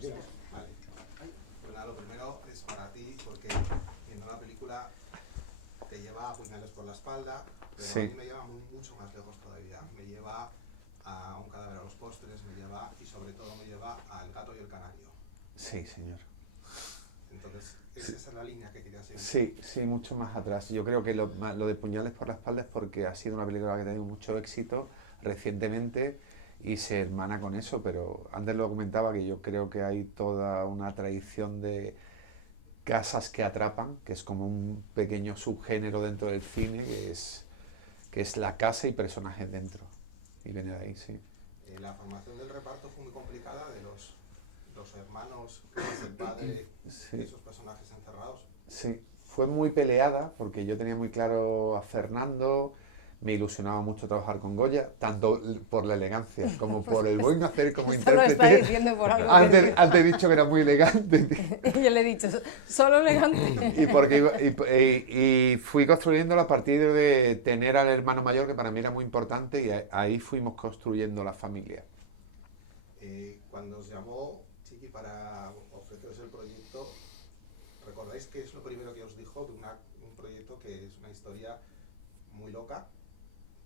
o sea. Vale. Pues nada, lo primero es para ti, porque viendo la película te lleva a puñales por la espalda, pero Sí. a mí me lleva mucho más lejos todavía. Me lleva a un cadáver a los postres, me lleva, y sobre todo me lleva al gato y el canario. Sí, señor. Entonces, esa es la línea que quería seguir. Sí, sí, mucho más atrás. Yo creo que lo de Puñales por la espalda es porque ha sido una película que ha tenido mucho éxito recientemente y se hermana con eso, pero antes lo comentaba que yo creo que hay toda una tradición de casas que atrapan, que es como un pequeño subgénero dentro del cine, que es la casa y personajes dentro. Y viene de ahí, sí. La formación del reparto fue muy complicada, de los hermanos, que es el padre, Sí. esos personajes encerrados. Sí, fue muy peleada porque yo tenía muy claro a Fernando, me ilusionaba mucho trabajar con Goya, tanto por la elegancia como por el buen hacer como Esto lo está intérprete. diciendo por algo. Antes he dicho que era muy elegante. Y yo le he dicho, solo elegante. Y fui construyéndolo a partir de tener al hermano mayor, que para mí era muy importante, y ahí fuimos construyendo la familia. Cuando os llamó Chiqui para ofreceros el proyecto, ¿recordáis qué es lo primero que os dijo de un proyecto que es una historia muy loca,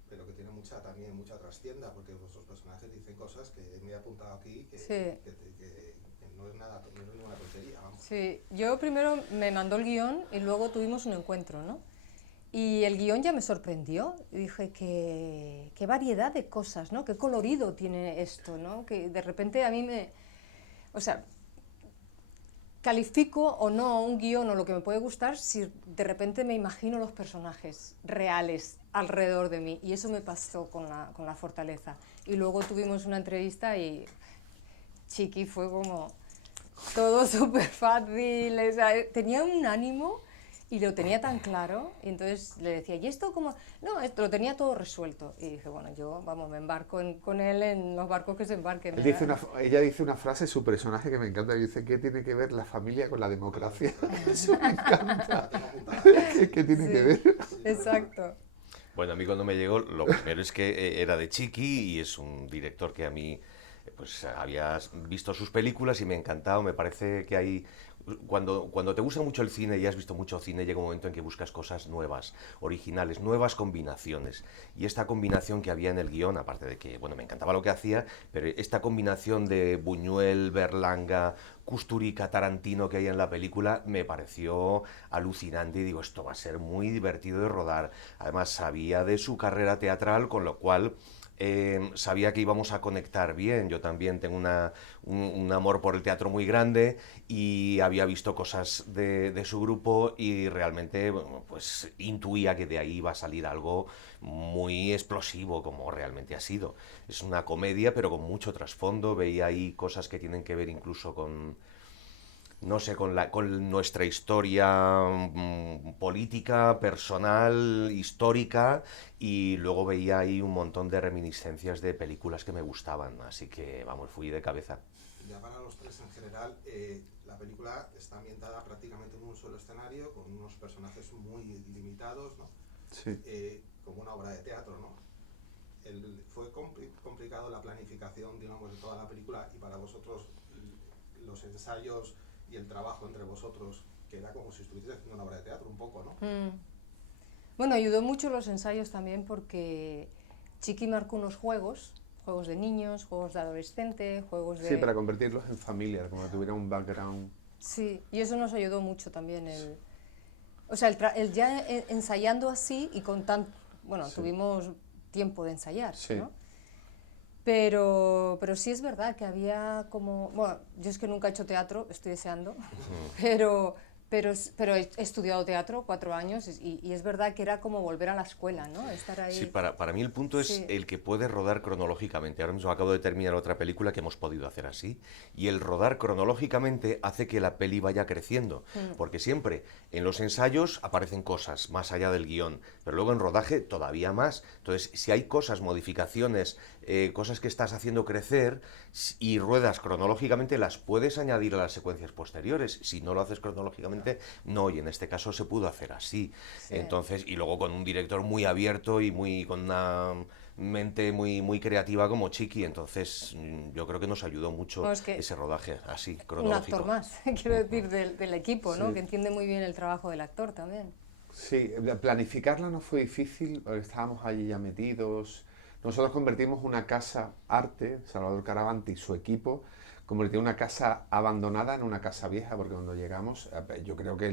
pero que tiene también mucha trastienda, porque vuestros personajes dicen cosas que me he apuntado aquí que, Sí. que no es nada, no es ninguna tontería, vamos. Sí, yo primero me mandó el guión y luego tuvimos un encuentro, ¿no? Y el guión ya me sorprendió. Y dije, qué variedad de cosas, ¿no? Qué colorido tiene esto, ¿no? Que de repente a mí me... O sea, califico o no un guión o lo que me puede gustar si de repente me imagino los personajes reales alrededor de mí. Y eso me pasó con la Fortaleza. Y luego tuvimos una entrevista y Chiqui fue como todo súper fácil. O sea, tenía un ánimo y lo tenía tan claro. Y entonces le decía, ¿y esto cómo? No, esto lo tenía todo resuelto. Y dije, bueno, yo, vamos, me embarco con él en los barcos que se embarquen. Ella dice una frase, su personaje que me encanta, dice, ¿qué tiene que ver la familia con la democracia? Eso me encanta. ¿Qué tiene que ver? Exacto. Bueno, a mí cuando me llegó, lo primero es que era de Chiqui y es un director que a mí, pues había visto sus películas y me ha encantado. Me parece que hay... Cuando te gusta mucho el cine y has visto mucho cine, llega un momento en que buscas cosas nuevas, originales, nuevas combinaciones. Y esta combinación que había en el guión, aparte de que, bueno, me encantaba lo que hacía, pero esta combinación de Buñuel, Berlanga, Kusturica, Tarantino que hay en la película, me pareció alucinante y digo, esto va a ser muy divertido de rodar. Además, sabía de su carrera teatral, con lo cual... sabía que íbamos a conectar bien. Yo también tengo un amor por el teatro muy grande y había visto cosas de su grupo y realmente, bueno, pues intuía que de ahí iba a salir algo muy explosivo, como realmente ha sido. Es una comedia pero con mucho trasfondo. Veía ahí cosas que tienen que ver incluso con... no sé, con nuestra historia política, personal, histórica, y luego veía ahí un montón de reminiscencias de películas que me gustaban, así que, vamos, fui de cabeza. Ya para los tres en general, la película está ambientada prácticamente en un solo escenario, con unos personajes muy limitados, ¿no? Sí. Como una obra de teatro, ¿no? Fue complicado la planificación, digamos, de toda la película, y para vosotros los ensayos y el trabajo entre vosotros, que era como si estuvierais haciendo una obra de teatro un poco, ¿no? Bueno, ayudó mucho los ensayos también porque Chiqui marcó unos juegos de niños, juegos de adolescente, juegos de... Sí, para convertirlos en familia, como que tuviera un background. Sí, y eso nos ayudó mucho también. O sea, el ya ensayando así y con tan... Bueno, Sí. tuvimos tiempo de ensayar, Sí. ¿no? Pero sí es verdad que había como... Bueno, yo es que nunca he hecho teatro, estoy deseando, pero he estudiado teatro 4 años y es verdad que era como volver a la escuela, ¿no? Estar ahí... Sí, para mí el punto es Sí. el que puede rodar cronológicamente. Ahora mismo acabo de terminar otra película que hemos podido hacer así, y el rodar cronológicamente hace que la peli vaya creciendo, porque siempre en los ensayos aparecen cosas más allá del guión, pero luego en rodaje todavía más. Entonces, si hay cosas, modificaciones, cosas que estás haciendo crecer y ruedas cronológicamente, las puedes añadir a las secuencias posteriores. Si no lo haces cronológicamente, no, y en este caso se pudo hacer así. Sí. Entonces, y luego con un director muy abierto y con una mente muy creativa como Chiqui, entonces yo creo que nos ayudó mucho No, es que ese rodaje así, un cronológico. actor más, quiero decir, del equipo, ¿no? Sí. Que entiende muy bien el trabajo del actor también. Sí, planificarla no fue difícil, porque estábamos allí ya metidos. Nosotros convertimos una casa arte, Salvador Caravanti y su equipo, convirtió una casa abandonada en una casa vieja, porque cuando llegamos, yo creo que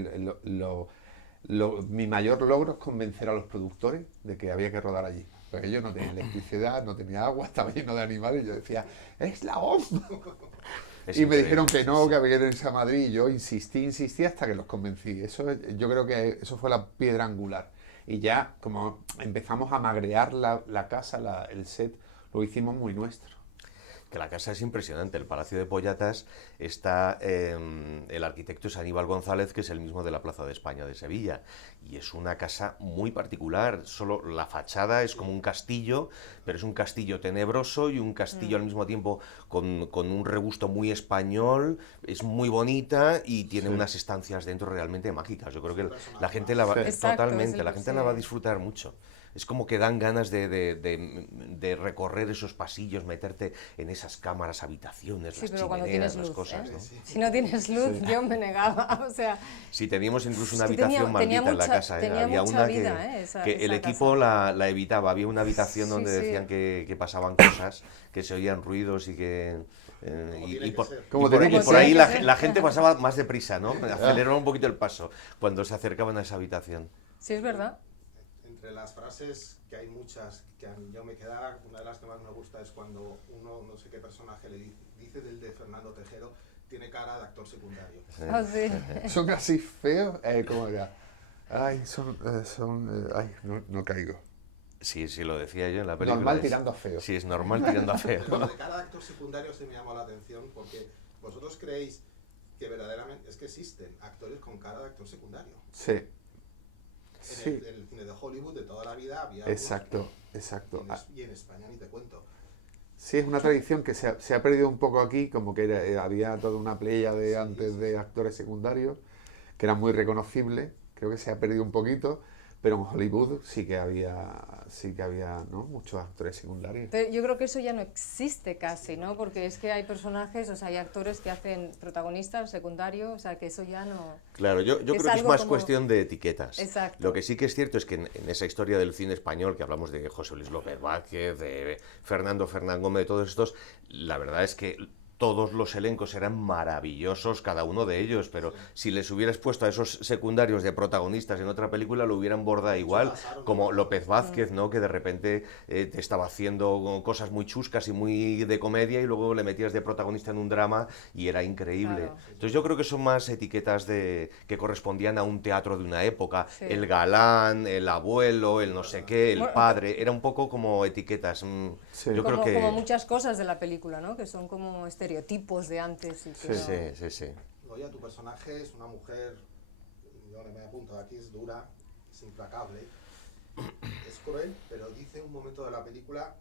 mi mayor logro es convencer a los productores de que había que rodar allí. Porque ellos no tenían electricidad, no tenía agua, estaba lleno de animales, y yo decía, ¡es la bomba! Es Y me increíble, dijeron que sí, no, sí. que había que irse a Madrid. Y yo insistí hasta que los convencí. Yo creo que eso fue la piedra angular. Y ya, como empezamos a magrear la casa, el set, lo hicimos muy nuestro. Que la casa es impresionante. El Palacio de Poyatas está, el arquitecto es Aníbal González, que es el mismo de la Plaza de España de Sevilla. Y es una casa muy particular. Solo la fachada es como un castillo, pero es un castillo tenebroso y un castillo al mismo tiempo con un regusto muy español. Es muy bonita y tiene Sí. unas estancias dentro realmente mágicas. Yo creo que personaje la gente la va, Sí. Exacto, totalmente, es el- la gente sí. la va a disfrutar mucho. Es como que dan ganas de recorrer esos pasillos, meterte en esas cámaras, habitaciones, Sí, las pero cuando chimeneas, tienes las luz, cosas, ¿eh? ¿no? Si no tienes luz, Sí. yo me negaba, o sea... Sí, teníamos incluso una Es que tenía- habitación tenía maldita en la mucha- casa, ¿eh? tenía Había mucha una vida, que, esa que el casa. equipo la evitaba. Había una habitación Sí, donde sí. decían que pasaban cosas, que se oían ruidos y que... Como tiene que ser. Como y por, tiene y que por ser. ahí Como tiene que ser. la gente pasaba más deprisa, ¿no? Aceleraron un poquito el paso cuando se acercaban a esa habitación. Sí, es verdad. Entre las frases, que hay muchas que a mí yo me queda, una de las que más me gusta es cuando uno, no sé qué personaje le dice del de Fernando Tejero, tiene cara de actor secundario. Ah, sí. Son así feos, como ya. Ay, ay, no caigo. Sí, sí, lo decía yo en la película. Normal tirando a feo. Sí, es normal tirando a feo. Pero lo de cara de actor secundario se me llamó la atención porque vosotros creéis que verdaderamente es que existen actores con cara de actor secundario. Sí. En Sí, el cine de Hollywood de toda la vida había exacto, algunos, exacto. y en España ni te cuento. Sí, es una tradición que se ha perdido un poco aquí, como que había toda una playa de Sí, antes sí, de actores secundarios, que eran muy reconocibles. Creo que se ha perdido un poquito, pero en Hollywood sí que había, ¿no? Muchos actores secundarios. Pero yo creo que eso ya no existe casi, ¿no? Porque es que hay personajes, o sea, hay actores que hacen protagonistas, secundario, o sea, que eso ya no... Claro, yo Es creo que es algo más como- cuestión de etiquetas. Exacto. Lo que sí que es cierto es que en esa historia del cine español, que hablamos de José Luis López Vázquez, de Fernando Fernán Gómez, de todos estos, la verdad es que todos los elencos eran maravillosos, cada uno de ellos, pero si les hubieras puesto a esos secundarios de protagonistas en otra película, lo hubieran bordado igual, como López Vázquez, ¿no? Que de repente te estaba haciendo cosas muy chuscas y muy de comedia y luego le metías de protagonista en un drama y era increíble. Claro. Entonces yo creo que son más etiquetas que correspondían a un teatro de una época. Sí. El galán, el abuelo, el no sé qué, el Bueno, padre, era un poco como etiquetas. Sí. Yo creo que... Como muchas cosas de la película, ¿no? Que son como estereotipos de antes. Y que Sí. no- Sí, sí, sí. Goya, tu personaje es una mujer, yo me apunto aquí, es dura, es implacable, es cruel, pero dice en un momento de la película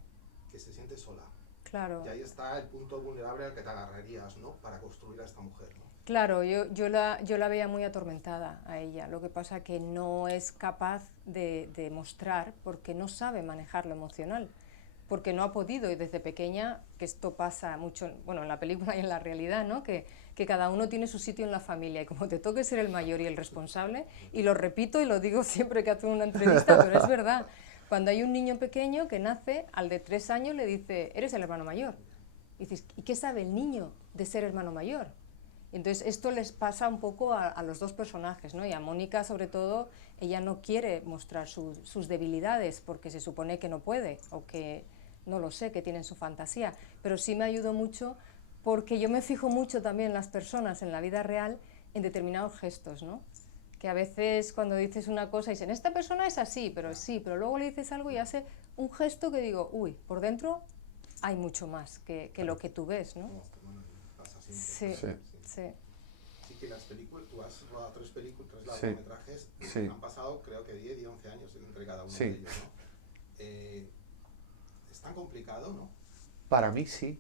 que se siente sola. Claro. Y ahí está el punto vulnerable al que te agarrarías, ¿no? Para construir a esta mujer, ¿no? Claro, yo la veía muy atormentada a ella. Lo que pasa que no es capaz de mostrar porque no sabe manejar lo emocional. Porque no ha podido, y desde pequeña, que esto pasa mucho, bueno, en la película y en la realidad, ¿no? Que cada uno tiene su sitio en la familia, y como te toque ser el mayor y el responsable, y lo repito y lo digo siempre que hago una entrevista, pero es verdad, cuando hay un niño pequeño que nace, al de 3 años le dice, eres el hermano mayor. Y dices, ¿y qué sabe el niño de ser hermano mayor? Y entonces esto les pasa un poco a los dos personajes, ¿no? Y a Mónica, sobre todo, ella no quiere mostrar sus debilidades porque se supone que no puede, o que, no lo sé, que tienen su fantasía. Pero sí me ayudó mucho porque yo me fijo mucho también en las personas, en la vida real, en determinados gestos, ¿no? Que a veces cuando dices una cosa dicen, esta persona es así, pero luego le dices algo y hace un gesto que digo, uy, por dentro hay mucho más que lo que tú ves, ¿no? Como esto, bueno, pasa siempre. Sí, Sí. sí. Sí que las películas, tú has rodado 3 películas, 3 Sí. largometrajes, Sí. han pasado creo que 10 y 11 años entre cada uno Sí. de ellos, ¿no? Es tan complicado, ¿no? Para mí sí,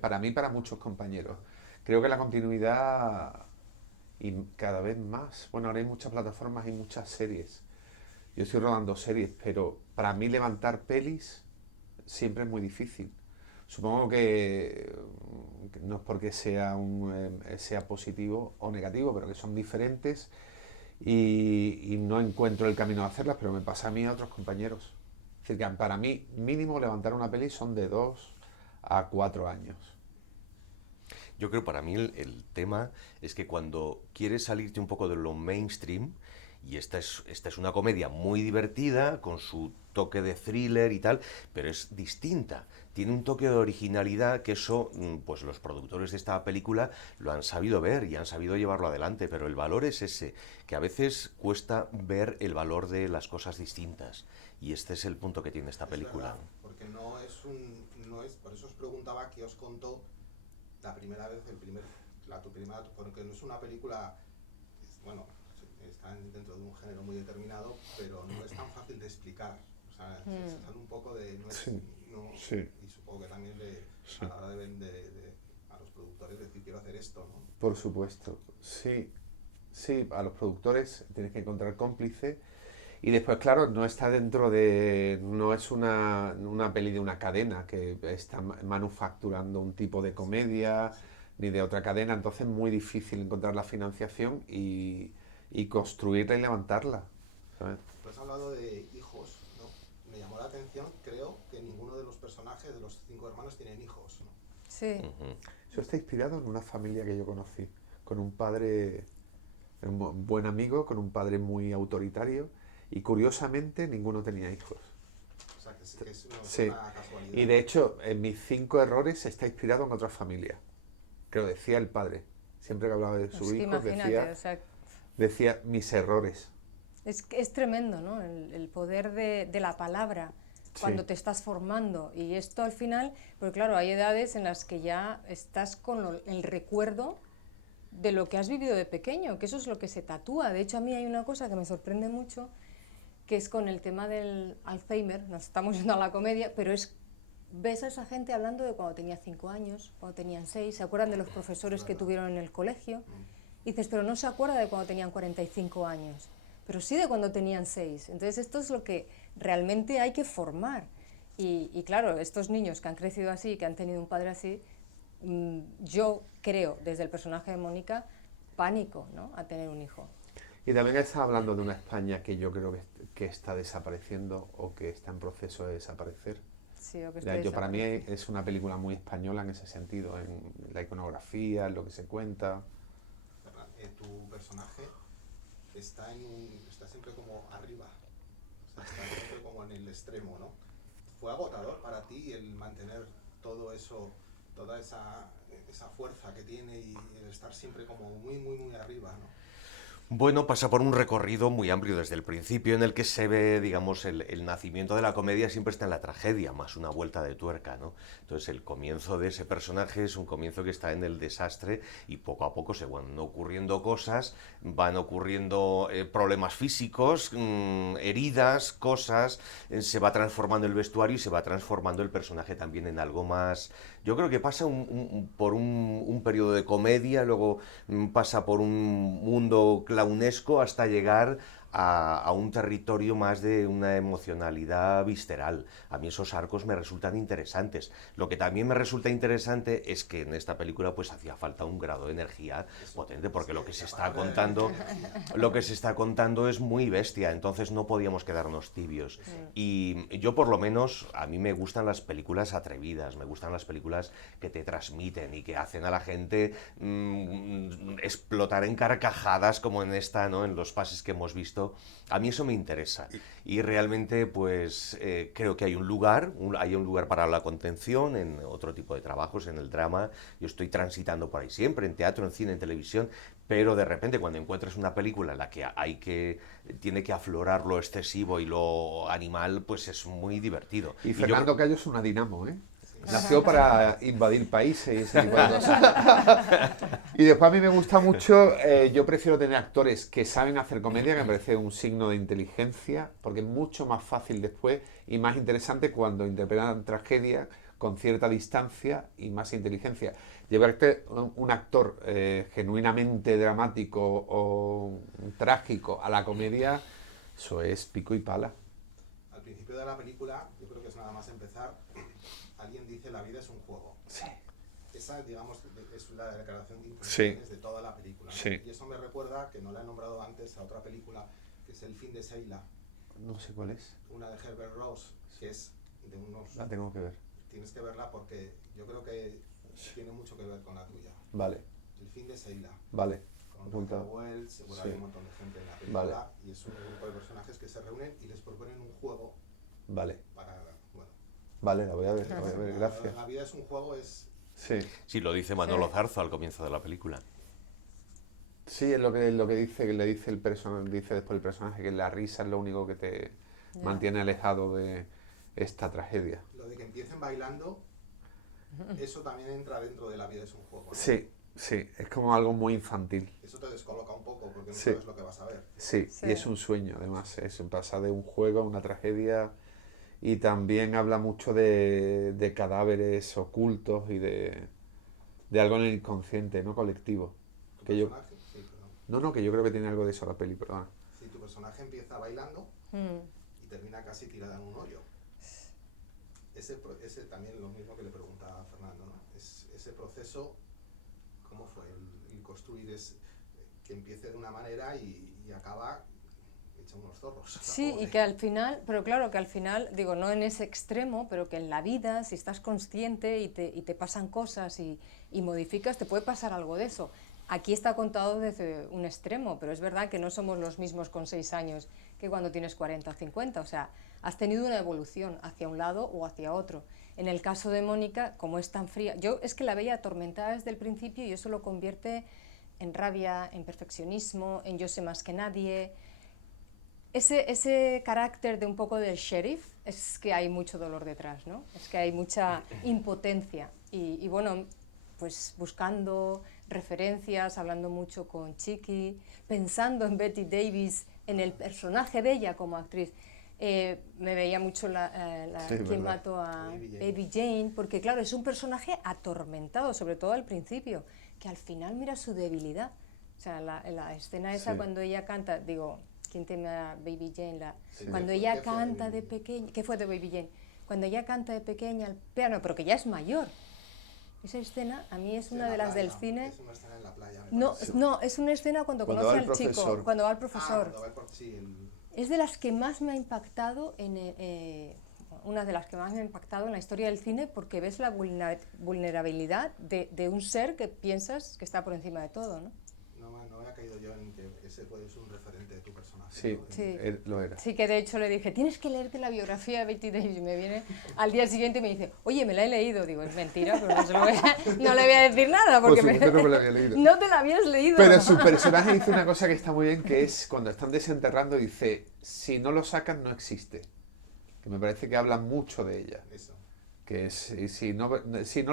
para mí y para muchos compañeros. Creo que la continuidad, y cada vez más, bueno, ahora hay muchas plataformas y muchas series. Yo estoy rodando series, pero para mí levantar pelis siempre es muy difícil. Supongo que no es porque sea, sea positivo o negativo, pero que son diferentes y no encuentro el camino a hacerlas, pero me pasa a mí y a otros compañeros. Es decir, que para mí, mínimo levantar una peli son de 2 a 4 años. Yo creo para mí el tema es que cuando quieres salirte un poco de lo mainstream, y esta es una comedia muy divertida, con su toque de thriller y tal, pero es distinta. Tiene un toque de originalidad que eso, pues los productores de esta película lo han sabido ver y han sabido llevarlo adelante, pero el valor es ese, que a veces cuesta ver el valor de las cosas distintas. Y este es el punto que tiene esta película. Verdad, porque por eso os preguntaba qué os contó la primera vez, porque no es una película, bueno, está dentro de un género muy determinado, pero no es tan fácil de explicar. O sea, se sale un poco de... Sí. Y supongo que también a la hora a los productores decir quiero hacer esto, ¿no? Por supuesto, sí. Sí, a los productores tienes que encontrar cómplice. Y después, claro, no está dentro de... No es una peli de una cadena que está manufacturando un tipo de comedia, ni de otra cadena. Entonces es muy difícil encontrar la financiación y construirla y levantarla, ¿sabes? Pues has hablado de hijos, ¿no? Me llamó la atención, creo que ninguno de los personajes de los 5 hermanos tienen hijos, ¿no? Sí. Eso está inspirado en una familia que yo conocí, con un padre, un buen amigo, con un padre muy autoritario, y curiosamente ninguno tenía hijos. O sea, que es Sí. una casualidad. Y de hecho, en mis 5 errores está inspirado en otra familia, que lo decía el padre. Siempre que hablaba de Pues su que hijo, imagínate, o sea, decía mis errores. es tremendo, ¿no? El poder de la palabra cuando Sí. te estás formando. Y esto al final, porque claro, hay edades en las que ya estás con el recuerdo de lo que has vivido de pequeño, que eso es lo que se tatúa. De hecho, a mí hay una cosa que me sorprende mucho, que es con el tema del Alzheimer. Nos estamos yendo a la comedia, pero ves a esa gente hablando de cuando tenía 5 años, cuando tenían 6, se acuerdan de los profesores que tuvieron en el colegio, y dices, pero no se acuerda de cuando tenían 45 años, pero sí de cuando tenían 6. Entonces esto es lo que realmente hay que formar. Y claro, estos niños que han crecido así, que han tenido un padre así, yo creo, desde el personaje de Mónica, pánico, ¿no?, a tener un hijo. Y también está hablando de una España que yo creo que está desapareciendo o que está en proceso de desaparecer. Sí, o que Para mí es una película muy española en ese sentido, en la iconografía, en lo que se cuenta. Tu personaje está siempre como arriba, o sea, está siempre como en el extremo, ¿no? ¿Fue agotador para ti el mantener todo eso, toda esa fuerza que tiene y el estar siempre como muy, muy, muy arriba, ¿no? Bueno, pasa por un recorrido muy amplio desde el principio en el que se ve, digamos, el nacimiento de la comedia siempre está en la tragedia, más una vuelta de tuerca, ¿no? Entonces el comienzo de ese personaje es un comienzo que está en el desastre y poco a poco se van ocurriendo cosas, van ocurriendo problemas físicos, heridas, cosas, se va transformando el vestuario y se va transformando el personaje también en algo más... Yo creo que pasa por un periodo de comedia, luego pasa por un mundo clownesco hasta llegar a un territorio más de una emocionalidad visceral. A mí esos arcos me resultan interesantes. Lo que también me resulta interesante es que en esta película pues hacía falta un grado de energía potente, porque lo que se está contando es muy bestia, entonces no podíamos quedarnos tibios. Y yo por lo menos, a mí me gustan las películas atrevidas, me gustan las películas que te transmiten y que hacen a la gente explotar en carcajadas como en esta, ¿no?, en los pases que hemos visto. A mí eso me interesa y realmente pues creo que hay un lugar para la contención en otro tipo de trabajos, en el drama. Yo estoy transitando por ahí siempre, en teatro, en cine, en televisión, pero de repente cuando encuentras una película en la que tiene que aflorar lo excesivo y lo animal, pues es muy divertido. Y Fernando Cayo es una dinamo, ¿eh? Nació para invadir países y ese tipo de cosas. Y después a mí me gusta mucho, yo prefiero tener actores que saben hacer comedia, que me parece un signo de inteligencia, porque es mucho más fácil después y más interesante cuando interpretan tragedia con cierta distancia y más inteligencia. Llevarte un actor genuinamente dramático o trágico a la comedia, eso es pico y pala. Al principio de la película, yo creo que es nada más empezar, alguien dice la vida es un juego. Sí. Esa, digamos, es la declaración de Sí. intenciones de toda la película, ¿no? Sí. Y eso me recuerda, que no la he nombrado antes, a otra película, que es El fin de Sheila, No sé cuál es. una de Herbert Ross, que es de unos... La tengo que ver. Tienes que verla porque yo creo que tiene mucho que ver con la tuya. Vale, El fin de Sheila, vale. con Apuntado. Raquel Welch, seguro Sí. hay un montón de gente en la película, Vale. y es un grupo de personajes que se reúnen y les proponen un juego Vale, para... Bueno, vale, la voy a ver, gracias. La vida es un juego, es... Sí, Sí, lo dice Manolo Sí. Zarzo al comienzo de la película. sí, es lo que dice, que le dice el personaje, dice después el personaje, que la risa es lo único que te Ya. mantiene alejado de esta tragedia. Lo de que empiecen bailando, eso también entra dentro de la vida es un juego, ¿no? Sí, sí, es como algo muy infantil. Eso te descoloca un poco porque no Sí. sabes lo que vas a ver. Sí, Sí. y es un sueño, además, es pasa de un juego a una tragedia, y también habla mucho de cadáveres ocultos y de algo en el inconsciente, ¿no? Colectivo. Tu Que yo, personaje, sí, perdón. no, que yo creo que tiene algo de eso la peli, perdón. Si tu personaje empieza bailando y termina casi tirada en un hoyo, ese también lo mismo que le preguntaba a Fernando, ¿no? Ese proceso, ¿cómo fue? El construir que empiece de una manera y acaba hecho unos zorros. Sí, Pobre. y que al final, pero claro, que al final, digo, no en ese extremo, pero que en la vida, si estás consciente y te pasan cosas y modificas, te puede pasar algo de eso. Aquí está contado desde un extremo, pero es verdad que no somos los mismos con 6 años que cuando tienes 40 o 50, o sea, has tenido una evolución hacia un lado o hacia otro. En el caso de Mónica, como es tan fría, yo es que la veía atormentada desde el principio y eso lo convierte en rabia, en perfeccionismo, en yo sé más que nadie. Ese carácter de un poco del sheriff, es que hay mucho dolor detrás, ¿no? Es que hay mucha impotencia y bueno, pues buscando referencias, hablando mucho con Chiqui, pensando en Betty Davis, en el personaje de ella como actriz. Me veía mucho Sí, quien verdad. mató a Baby Jane. Baby Jane, porque claro, es un personaje atormentado, sobre todo al principio, que al final mira su debilidad. O sea, la escena esa Sí. cuando ella canta, digo, ¿quién teme a Baby Jane? Sí. Cuando ¿Qué ella fue de canta Baby de Jane? pequeña, ¿qué fue de Baby Jane? Cuando ella canta de pequeña al piano, pero que ya es mayor. Esa escena a mí es Sí, una en de la las del playa, cine. Es una escena en la playa. me No, parece. no, es una escena cuando Cuando conoce va el al chico, profesor. cuando va al Ah, profesor. cuando va sí, Es de las que más me ha impactado una de las que más me ha impactado en la historia del cine, porque ves la vulnerabilidad de un ser que piensas que está por encima de todo, ¿no? no había caído yo en que ese puede ser un referente de tu personaje. Sí, ¿no? Sí. lo era. Sí, que de hecho le dije, tienes que leerte la biografía de Betty Davis. Y me viene al día siguiente y me dice, oye, me la he leído. Digo, es mentira, pero no le voy a decir nada. Porque Por supuesto no me la había leído. No te la habías leído. Pero su personaje dice una cosa que está muy bien, que es cuando están desenterrando, dice, si no lo sacan no existe. Que me parece que habla mucho de ella. Eso. Que si no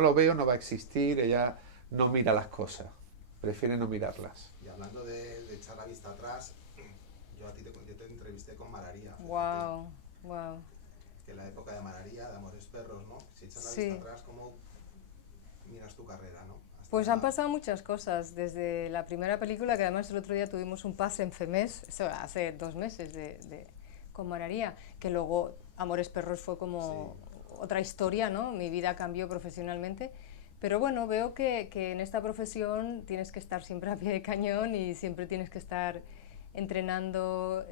lo veo no va a existir, ella no mira las cosas, prefiere no mirarlas. Y hablando de echar la vista atrás, yo te entrevisté con Mararía. Wow, wow. Que en la época de Mararía, de Amores Perros, ¿no? Si echas la Sí. vista atrás, ¿cómo miras tu carrera, no? Hasta Pues han pasado muchas cosas, desde la primera película, que además el otro día tuvimos un pase en FEMES, eso hace 2 meses con Mararía, que luego Amores Perros fue como otra historia, ¿no? Mi vida cambió profesionalmente, pero bueno, veo que en esta profesión tienes que estar siempre a pie de cañón y siempre tienes que estar entrenando,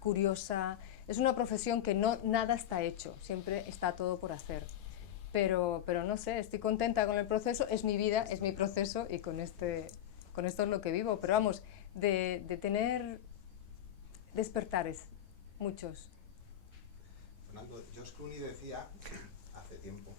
curiosa. Es una profesión que nada está hecho, siempre está todo por hacer. Pero no sé, estoy contenta con el proceso, es mi vida, es mi proceso y con esto es lo que vivo. Pero vamos, de tener despertares, muchos. Fernando, George Clooney decía hace tiempo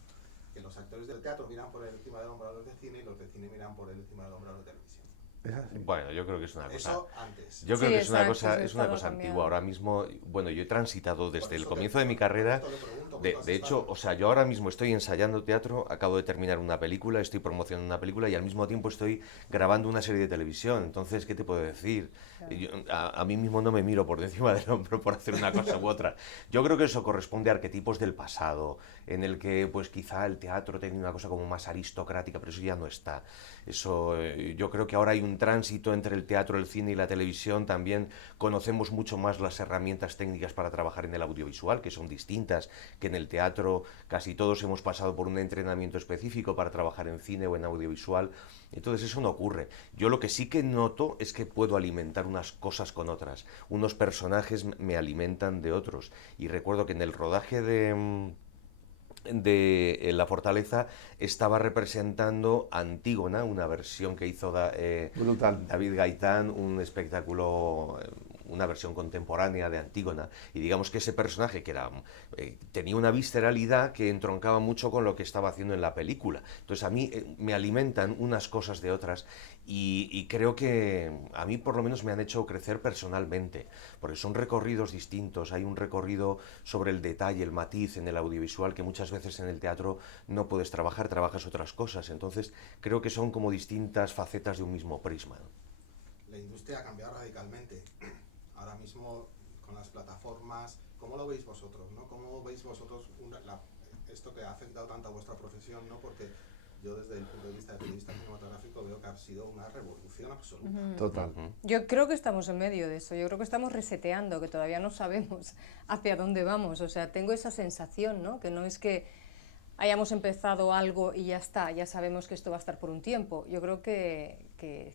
que los actores del teatro miran por encima del hombro a los de cine y los de cine miran por encima del hombro a los de televisión. ¿Es así? Bueno, yo creo que es una cosa... Eso antes. Yo creo Sí, que es una exacto, cosa, sí, es una estaba cosa cambiado. antigua. Ahora mismo, bueno, yo he transitado desde Por el eso comienzo te- de mi por carrera. esto le pregunto, porque tú has De hecho, estado- o sea, yo ahora mismo estoy ensayando teatro, acabo de terminar una película, estoy promocionando una película y al mismo tiempo estoy grabando una serie de televisión. Entonces, ¿qué te puedo decir? Claro. A mí mismo no me miro por encima del hombro por hacer una cosa u otra. Yo creo que eso corresponde a arquetipos del pasado, en el que pues quizá el teatro tenía una cosa como más aristocrática, pero eso ya no está. Eso, yo creo que ahora hay tránsito entre el teatro, el cine y la televisión también conocemos mucho más las herramientas técnicas para trabajar en el audiovisual, que son distintas que en el teatro. Casi todos hemos pasado por un entrenamiento específico para trabajar en cine o en audiovisual. Entonces eso no ocurre. Yo lo que sí que noto es que puedo alimentar unas cosas con otras. Unos personajes me alimentan de otros. Y recuerdo que en el rodaje de La Fortaleza estaba representando Antígona, una versión que hizo Brutal. David Gaitán, un espectáculo, una versión contemporánea de Antígona, y digamos que ese personaje que era tenía una visceralidad que entroncaba mucho con lo que estaba haciendo en la película. Entonces a mí me alimentan unas cosas de otras, y creo que a mí por lo menos me han hecho crecer personalmente, porque son recorridos distintos. Hay un recorrido sobre el detalle, el matiz en el audiovisual que muchas veces en el teatro no puedes trabajar, trabajas otras cosas. Entonces creo que son como distintas facetas de un mismo prisma, ¿no? La industria ha cambiado radicalmente. Ahora mismo con las plataformas, ¿cómo lo veis vosotros, no? ¿Cómo veis vosotros esto que ha afectado tanto a vuestra profesión, no? Porque yo desde el punto de vista de periodista cinematográfico veo que ha sido una revolución absoluta. Total. Yo creo que estamos en medio de eso, yo creo que estamos reseteando, que todavía no sabemos hacia dónde vamos. O sea, tengo esa sensación, ¿no? Que no es que hayamos empezado algo y ya está, ya sabemos que esto va a estar por un tiempo. Yo creo que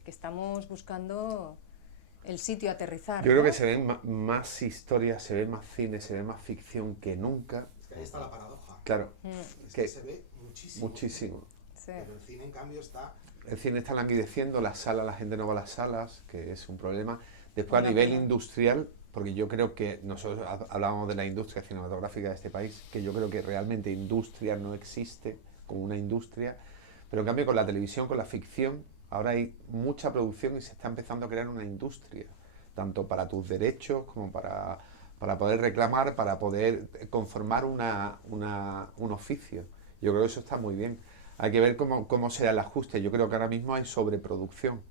estamos buscando el sitio a aterrizar. Yo creo ¿no? que se ven más historias, se ve más cine, se ve más ficción que nunca. Es que ahí está la paradoja. Claro, Es que se ve muchísimo. muchísimo. Sí. Pero el cine, en cambio, está... El cine está languideciendo, las salas, la gente no va a las salas, que es un problema. Después Una a nivel pena. industrial, porque yo creo que nosotros hablábamos de la industria cinematográfica de este país, que yo creo que realmente industria no existe como una industria, pero en cambio con la televisión, con la ficción, ahora hay mucha producción y se está empezando a crear una industria, tanto para tus derechos como para poder reclamar, para poder conformar un oficio. Yo creo que eso está muy bien. Hay que ver cómo será el ajuste. Yo creo que ahora mismo hay sobreproducción.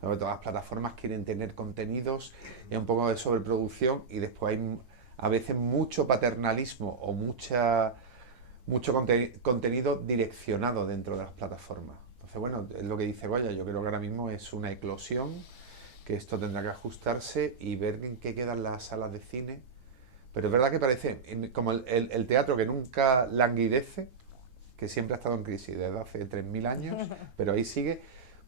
Todas las plataformas quieren tener contenidos, hay un poco de sobreproducción, y después hay a veces mucho paternalismo o mucho contenido direccionado dentro de las plataformas. Entonces, bueno, es lo que dice Goya. Yo creo que ahora mismo es una eclosión, que esto tendrá que ajustarse y ver en qué quedan las salas de cine. Pero es verdad que parece como el teatro, que nunca languidece, que siempre ha estado en crisis desde hace 3000 años, pero ahí sigue,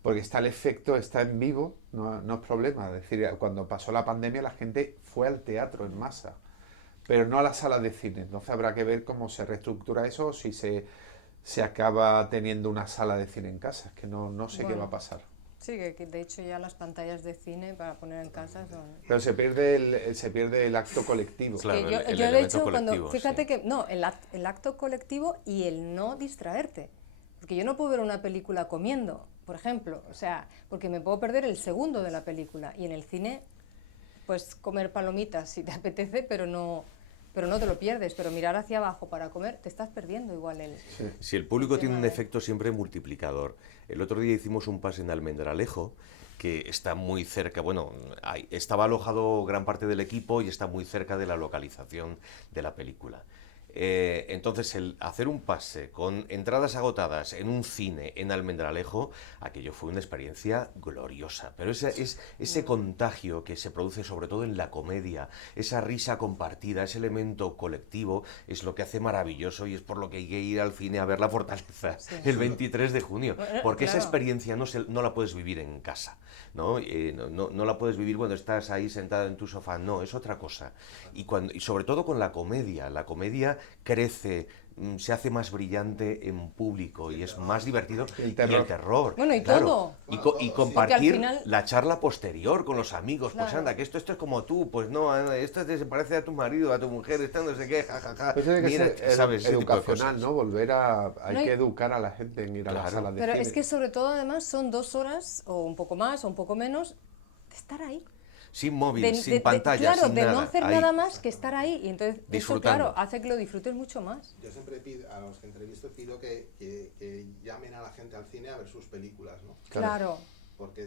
porque está el efecto, está en vivo, no es problema. Es decir, cuando pasó la pandemia la gente fue al teatro en masa, pero no a las salas de cine. Entonces habrá que ver cómo se reestructura eso, o si se acaba teniendo una sala de cine en casa. Es que no sé qué va a pasar. Sí, que de hecho ya las pantallas de cine para poner en casa son... Pero se pierde el acto colectivo. Claro, yo el de elemento hecho, colectivo, fíjate sí. que, no, el acto colectivo y el no distraerte. Porque yo no puedo ver una película comiendo, por ejemplo, o sea, porque me puedo perder el segundo de la película. Y en el cine, pues comer palomitas si te apetece, pero no te lo pierdes. Pero mirar hacia abajo para comer, te estás perdiendo igual el... Sí. Si el público El tiene tema un de- efecto siempre multiplicador. El otro día hicimos un pase en Almendralejo, que está muy cerca, bueno, estaba alojado gran parte del equipo y está muy cerca de la localización de la película. Entonces, el hacer un pase con entradas agotadas en un cine en Almendralejo, aquello fue una experiencia gloriosa. Pero ese contagio que se produce sobre todo en la comedia, esa risa compartida, ese elemento colectivo, es lo que hace maravilloso, y es por lo que hay que ir al cine a ver La Fortaleza el 23 de junio. Bueno, Porque esa claro. experiencia no la puedes vivir en casa, ¿no? No la puedes vivir cuando estás ahí sentado en tu sofá, no, es otra cosa. Y sobre todo con la comedia crece, se hace más brillante en público y es más divertido. El Y terror. el terror. Bueno, y claro. todo. Y, Bueno, co- todo, y sí. compartir Porque al final- la charla posterior con los amigos. Pues Claro. anda, que esto es como tú, pues no, esto se parece a tu marido, a tu mujer, esto no sé qué, jajaja. Pues tiene que Mira, ser ¿sabes? Ese tipo de educacional, cosas. ¿no? Hay No, y- que educar a la gente en ir a las Claro. salas de Pero cine. es que sobre todo además son 2 horas, o un poco más, o un poco menos, de estar ahí. Sin móvil, sin pantalla, claro, sin de nada. no hacer ahí. nada más que estar ahí. Y entonces eso, Disfrutando. claro, hace que lo disfrutes mucho más. Yo siempre pido, a los que entrevisto, pido que llamen a la gente al cine a ver sus películas, ¿no? Claro. Porque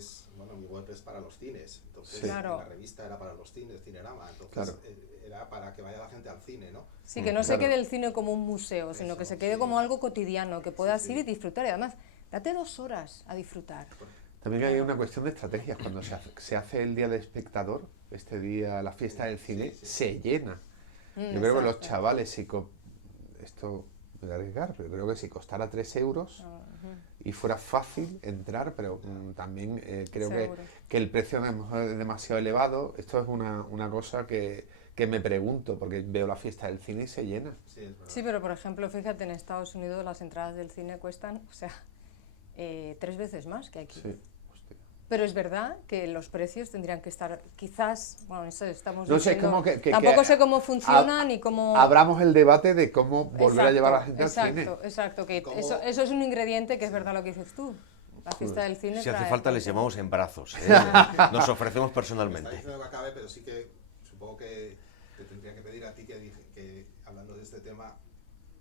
mi web es para los cines, entonces Sí. Claro. la revista era para los cines, Cinerama, entonces Claro. era para que vaya la gente al cine, ¿no? Sí, que no se claro. quede el cine como un museo, sino que se quede sí. como algo cotidiano, que puedas Sí, ir y disfrutar. Y además, date 2 horas a disfrutar. También hay una cuestión de estrategias. Cuando se hace el Día del Espectador, este día, la fiesta del cine, Sí, sí. se llena. Yo creo que los Exacto. chavales, esto me voy a arriesgar, pero creo que si costara 3 euros y fuera fácil entrar, pero también creo Seguro. que el precio a lo mejor es demasiado elevado. Esto es una cosa que me pregunto, porque veo la fiesta del cine y se llena. Sí, es verdad. Sí, pero por ejemplo, fíjate, en Estados Unidos las entradas del cine cuestan, o sea, 3 veces más que aquí. Sí, hostia. Pero es verdad que los precios tendrían que estar, quizás, bueno, eso estamos No sé, diciendo, como que tampoco sé cómo funciona ab- ni cómo... Abramos el debate de cómo volver a llevar a la gente al cine. Exacto, que ¿Cómo? eso es un ingrediente que es verdad lo que dices tú. La fiesta del cine Si hace trae falta les gente. llamamos en brazos. Nos ofrecemos Me está personalmente. diciendo que acabe, pero sí que supongo que te tendría que pedir a ti que hablando de este tema,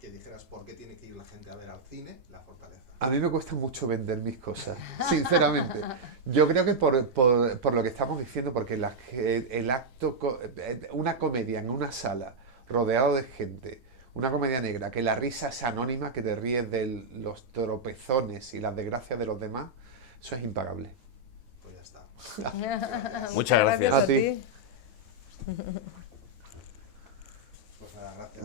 que dijeras por qué tiene que ir la gente a ver al cine La Fortaleza. A mí me cuesta mucho vender mis cosas, sinceramente. Yo creo que por lo que estamos diciendo, porque el acto, una comedia en una sala, rodeado de gente, una comedia negra, que la risa es anónima, que te ríes de los tropezones y las desgracias de los demás, eso es impagable. Pues ya está. Muchas gracias. A ti. Pues nada, gracias.